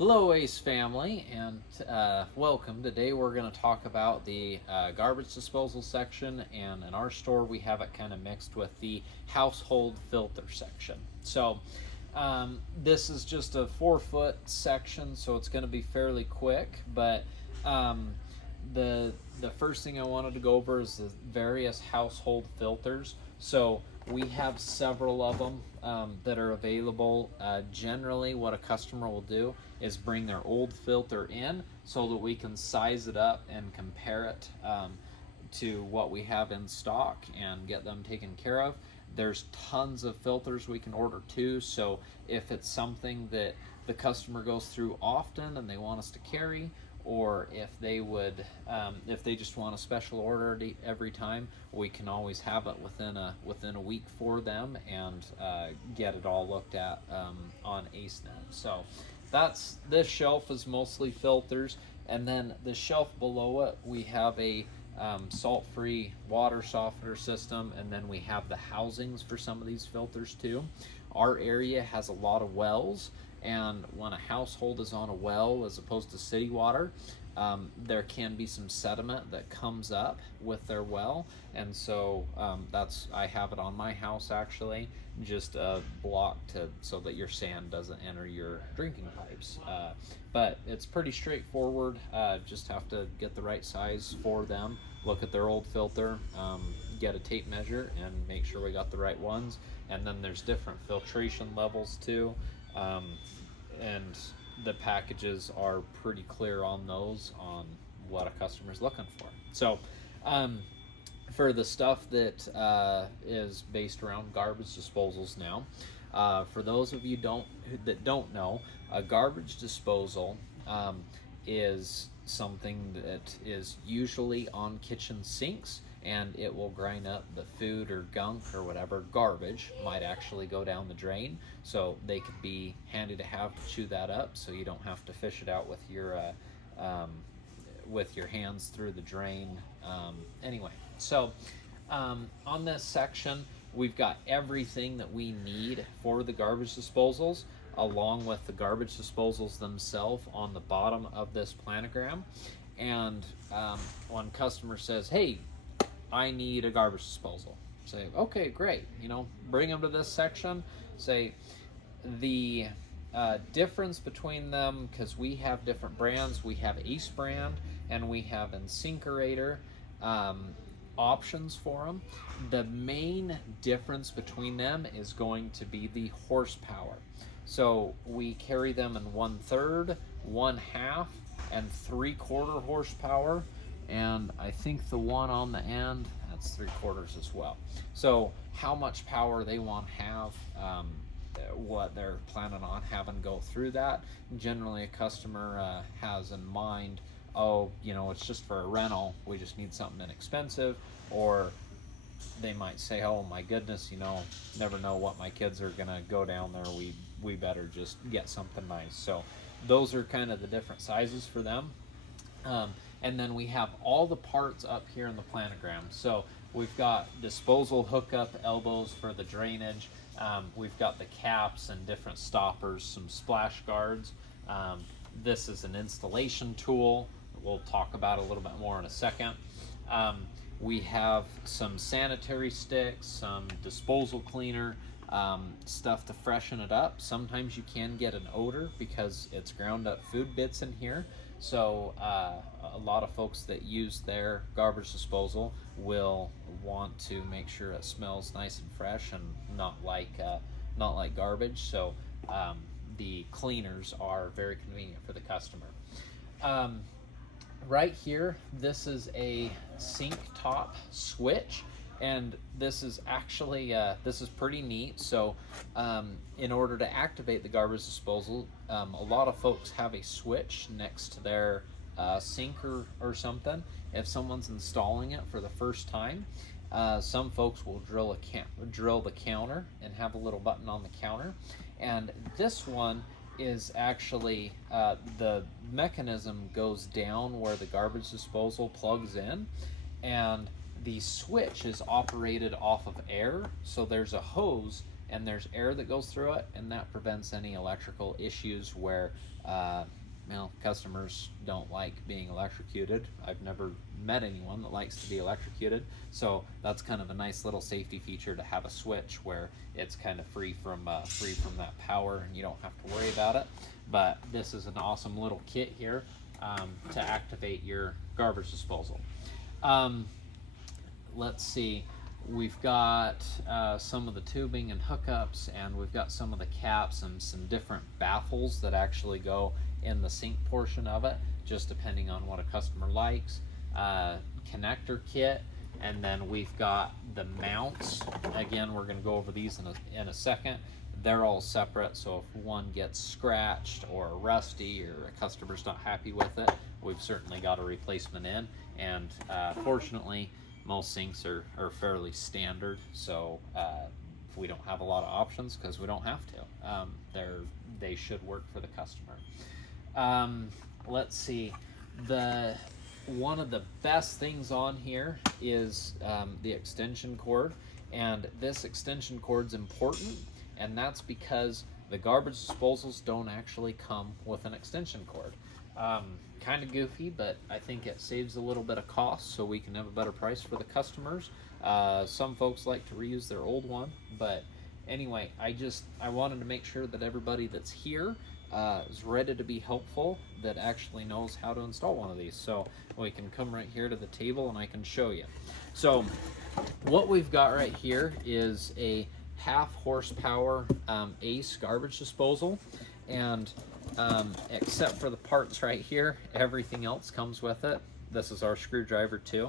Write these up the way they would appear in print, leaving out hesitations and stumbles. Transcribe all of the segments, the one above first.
Hello, Ace family, and welcome. Today we're going to talk about the garbage disposal section, and in our store we have it kind of mixed with the household filter section. So this is just a 4-foot section, so it's going to be fairly quick, but the first thing I wanted to go over is the various household filters. So we have several of them that are available. Generally, what a customer will do is bring their old filter in so that we can size it up and compare it to what we have in stock and get them taken care of. There's tons of filters we can order too, so if it's something that the customer goes through often and they want us to carry, or if they just want a special order every time, we can always have it within a week for them and get it all looked at on AceNet. So this shelf is mostly filters, and then the shelf below it we have a salt-free water softener system, and then we have the housings for some of these filters too. Our area has a lot of wells, and when a household is on a well as opposed to city water, there can be some sediment that comes up with their well, and so I have it on my house actually, just a block so that your sand doesn't enter your drinking pipes. But it's pretty straightforward. Just have to get the right size for them, look at their old filter, get a tape measure and make sure we got the right ones. And then there's different filtration levels too, and the packages are pretty clear on those, on what a customer's looking for. So for the stuff that is based around garbage disposals now, for those of you that don't know, a garbage disposal is something that is usually on kitchen sinks, and it will grind up the food or gunk or whatever garbage might actually go down the drain. So they could be handy to have to chew that up, so you don't have to fish it out with your hands through the drain. Anyway, so on this section we've got everything that we need for the garbage disposals, along with the garbage disposals themselves on the bottom of this planogram. And when customer says, hey, I need a garbage disposal, say, okay, great, bring them to this section. Say the difference between them, because we have different brands. We have Ace brand and we have Incinerator options for them. The main difference between them is going to be the horsepower. So we carry them in 1/3, 1/2, and 3/4 horsepower, and I think the one on the end, that's 3/4 as well. So how much power they want to have, what they're planning on having go through that. Generally a customer has in mind, it's just for a rental, we just need something inexpensive, or they might say, oh my goodness, never know what my kids are gonna go down there, we better just get something nice. So those are kind of the different sizes for them. And then we have all the parts up here in the planogram. So we've got disposal hookup elbows for the drainage. We've got the caps and different stoppers, some splash guards. This is an installation tool. We'll talk about a little bit more in a second. We have some sanitary sticks, some disposal cleaner, stuff to freshen it up. Sometimes you can get an odor because it's ground up food bits in here. So a lot of folks that use their garbage disposal will want to make sure it smells nice and fresh and not like garbage. So the cleaners are very convenient for the customer. Right here, this is a sink top switch, and this is actually this is pretty neat. So in order to activate the garbage disposal, a lot of folks have a switch next to their sink or something. If someone's installing it for the first time, some folks will drill the counter and have a little button on the counter, and this one is actually the mechanism goes down where the garbage disposal plugs in, and the switch is operated off of air. So there's a hose and there's air that goes through it, and that prevents any electrical issues where customers don't like being electrocuted. I've never met anyone that likes to be electrocuted, so that's kind of a nice little safety feature to have a switch where it's kind of free from that power, and you don't have to worry about it. But this is an awesome little kit here to activate your garbage disposal. Let's see. We've got some of the tubing and hookups, and we've got some of the caps and some different baffles that actually go in the sink portion of it, just depending on what a customer likes. Connector kit, and then we've got the mounts. Again, we're going to go over these in a second. They're all separate, so if one gets scratched or rusty or a customer's not happy with it, we've certainly got a replacement in. And fortunately, most sinks are fairly standard, so we don't have a lot of options because we don't have to. They should work for the customer. Let's see. One of the best things on here is the extension cord, and this extension cord's important, and that's because the garbage disposals don't actually come with an extension cord. Kind of goofy, but I think it saves a little bit of cost so we can have a better price for the customers. Some folks like to reuse their old one, but anyway, I wanted to make sure that everybody that's here is ready to be helpful, that actually knows how to install one of these. So we can come right here to the table and I can show you. So what we've got right here is a 1/2 horsepower Ace garbage disposal, and except for the parts right here, everything else comes with it. This is our screwdriver too,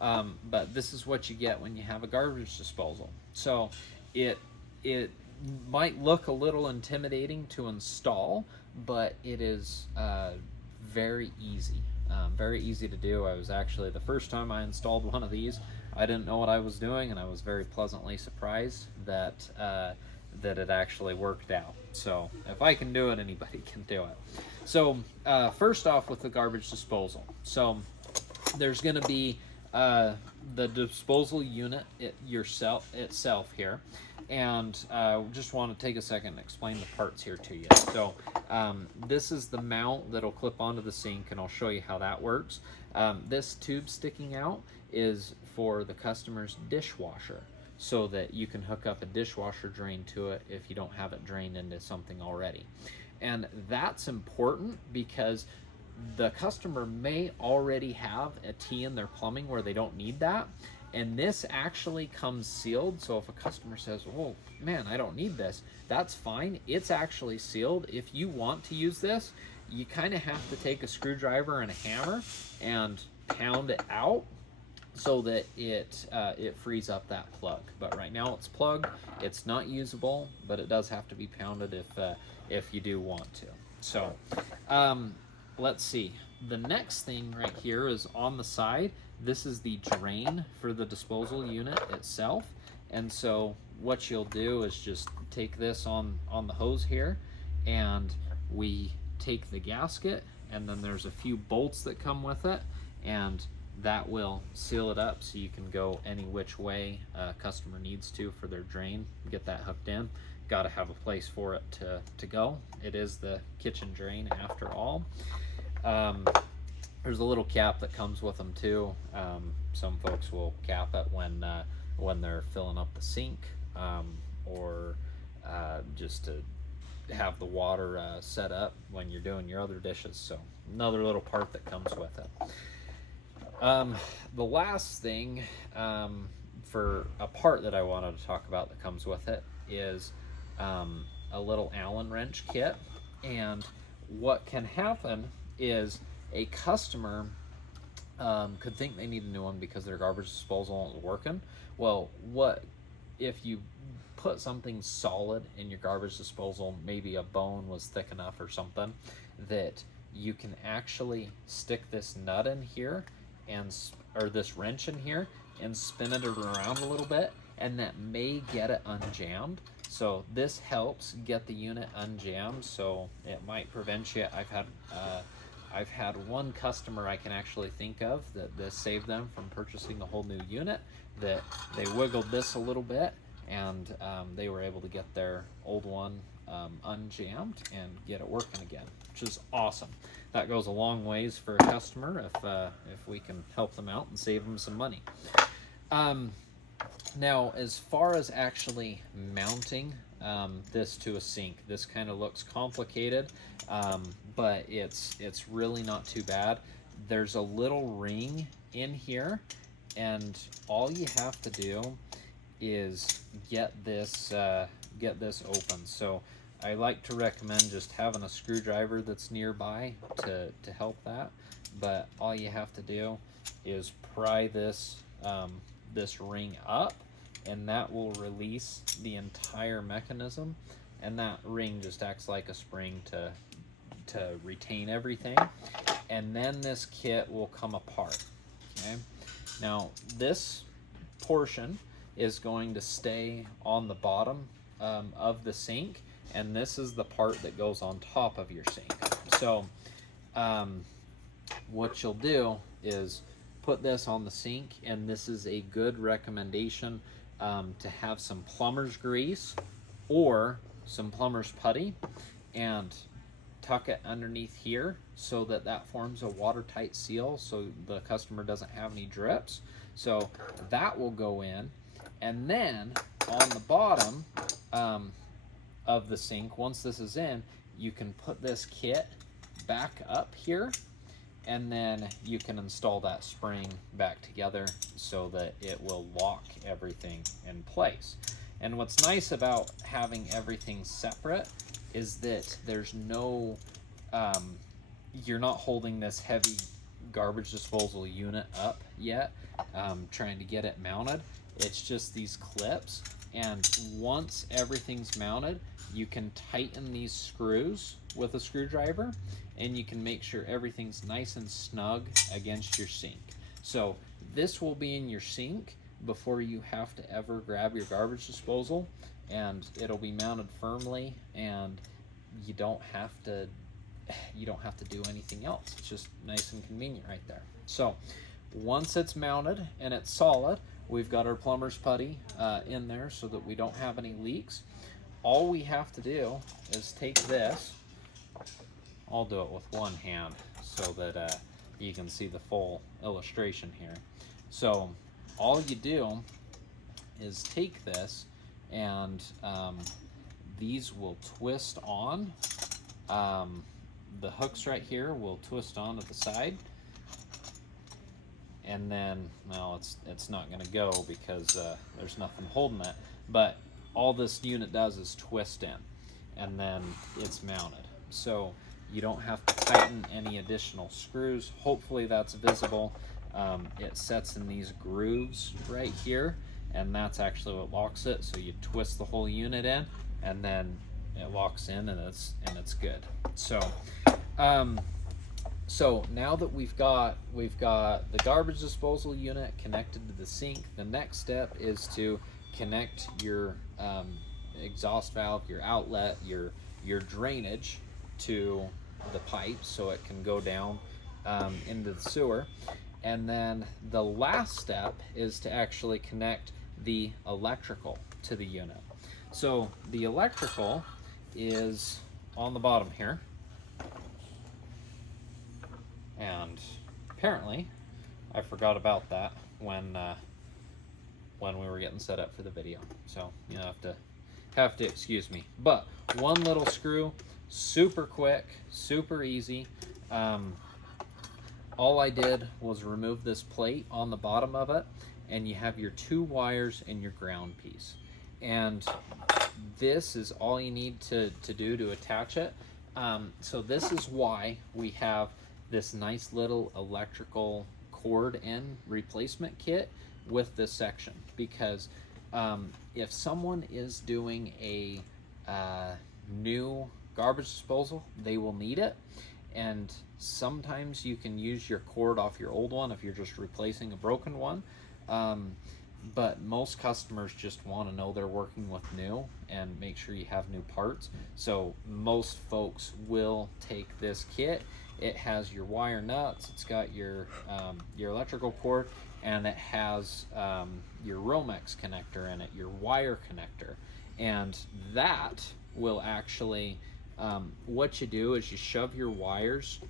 but this is what you get when you have a garbage disposal. So it might look a little intimidating to install, but it is very easy to do. I was actually, the first time I installed one of these, I didn't know what I was doing, and I was very pleasantly surprised that it actually worked out. So if I can do it, anybody can do it. So first off, with the garbage disposal, so there's going to be the disposal unit itself here, and just want to take a second and explain the parts here to you. So this is the mount that'll clip onto the sink, and I'll show you how that works. This tube sticking out is for the customer's dishwasher, so that you can hook up a dishwasher drain to it if you don't have it drained into something already. And that's important because the customer may already have a T in their plumbing where they don't need that, and this actually comes sealed. So if a customer says, oh man, I don't need this, that's fine. It's actually sealed. If you want to use this, you kind of have to take a screwdriver and a hammer and pound it out so that it frees up that plug. But right now it's plugged, it's not usable, but it does have to be pounded if you do want to. So let's see, the next thing right here is on the side. This is the drain for the disposal unit itself, and so what you'll do is just take this on the hose here, and we take the gasket, and then there's a few bolts that come with it, and that will seal it up so you can go any which way a customer needs to for their drain. Get that hooked in. Got to have a place for it to go. It is the kitchen drain after all. There's a little cap that comes with them too. Some folks will cap it when they're filling up the sink, or just to have the water set up when you're doing your other dishes. So another little part that comes with it. The last thing for a part that I wanted to talk about that comes with it is a little Allen wrench kit. And what can happen is a customer could think they need a new one because their garbage disposal isn't working. Well, what if you put something solid in your garbage disposal, maybe a bone was thick enough or something, that you can actually stick this nut in here or this wrench in here and spin it around a little bit, and that may get it unjammed. So this helps get the unit unjammed, so it might prevent you. I've had one customer I can actually think of that this saved them from purchasing a whole new unit, that they wiggled this a little bit and they were able to get their old one unjammed and get it working again, which is awesome. That goes a long ways for a customer if we can help them out and save them some money. Now, as far as actually mounting this to a sink, this kind of looks complicated, but it's really not too bad. There's a little ring in here, and all you have to do is get this open. So I like to recommend just having a screwdriver that's nearby to help that. But all you have to do is pry this this ring up, and that will release the entire mechanism, and that ring just acts like a spring to retain everything, and then this kit will come apart. Okay, now this portion is going to stay on the bottom of the sink, and this is the part that goes on top of your sink. So what you'll do is put this on the sink, and this is a good recommendation to have some plumber's grease or some plumber's putty, and tuck it underneath here so that that forms a watertight seal so the customer doesn't have any drips. So that will go in, and then on the bottom of the sink, once this is in, you can put this kit back up here, and then you can install that spring back together so that it will lock everything in place. And what's nice about having everything separate is that there's no, you're not holding this heavy garbage disposal unit up yet, trying to get it mounted. It's just these clips, and once everything's mounted, you can tighten these screws with a screwdriver, and you can make sure everything's nice and snug against your sink. So this will be in your sink before you have to ever grab your garbage disposal, and it'll be mounted firmly, and you don't have to do anything else. It's just nice and convenient right there. So once it's mounted and it's solid, we've got our plumber's putty in there so that we don't have any leaks. All we have to do is take this. I'll do it with one hand so that you can see the full illustration here. So all you do is take this, and these will twist on. The hooks right here will twist on at the side, and then, well, it's not going to go because there's nothing holding it, but all this unit does is twist in, and then it's mounted. So you don't have to tighten any additional screws. Hopefully that's visible. It sets in these grooves right here, and that's actually what locks it. So you twist the whole unit in, and then it locks in, and it's good. So so now that we've got the garbage disposal unit connected to the sink, the next step is to connect your exhaust valve, your outlet, your drainage to the pipe so it can go down into the sewer. And then the last step is to actually connect the electrical to the unit. So the electrical is on the bottom here, and apparently I forgot about that when we were getting set up for the video, so you have to excuse me. But one little screw, super quick, super easy. All I did was remove this plate on the bottom of it, and you have your two wires and your ground piece, and this is all you need to do to attach it. So this is why we have this nice little electrical cord end replacement kit with this section, because if someone is doing a new garbage disposal, they will need it. And sometimes you can use your cord off your old one if you're just replacing a broken one, but most customers just want to know they're working with new and make sure you have new parts. So most folks will take this kit. It has your wire nuts, it's got your electrical cord, and it has your Romex connector in it, your wire connector, and that will actually, what you do is you shove your wires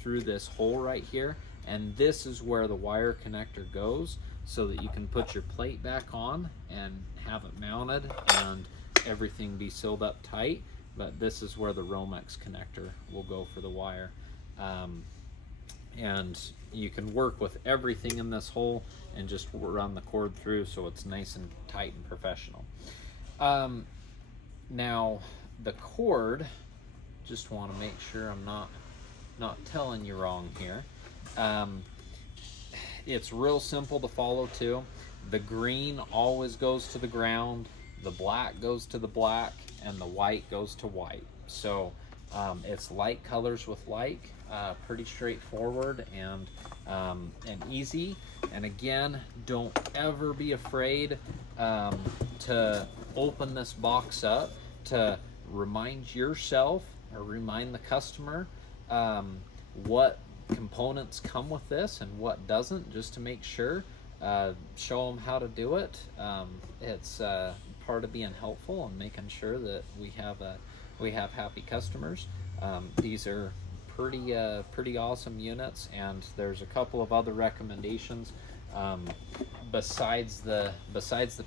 through this hole right here, and this is where the wire connector goes, so that you can put your plate back on and have it mounted and everything be sealed up tight. But this is where the Romex connector will go for the wire. And you can work with everything in this hole and just run the cord through so it's nice and tight and professional. Now the cord, just want to make sure I'm not telling you wrong here. It's real simple to follow too. The green always goes to the ground, the black goes to the black, and the white goes to white. So it's light colors with like, pretty straightforward and easy. And again, don't ever be afraid to open this box up to remind yourself or remind the customer what components come with this and what doesn't, just to make sure. Show them how to do it. It's part of being helpful and making sure that we have happy customers. These are pretty awesome units, and there's a couple of other recommendations besides the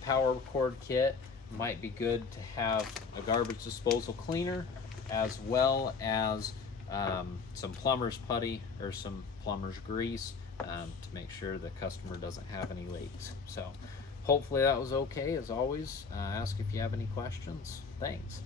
power cord kit. Might be good to have a garbage disposal cleaner, as well as some plumber's putty or some plumber's grease to make sure the customer doesn't have any leaks. So hopefully that was okay. As always, ask if you have any questions. Thanks.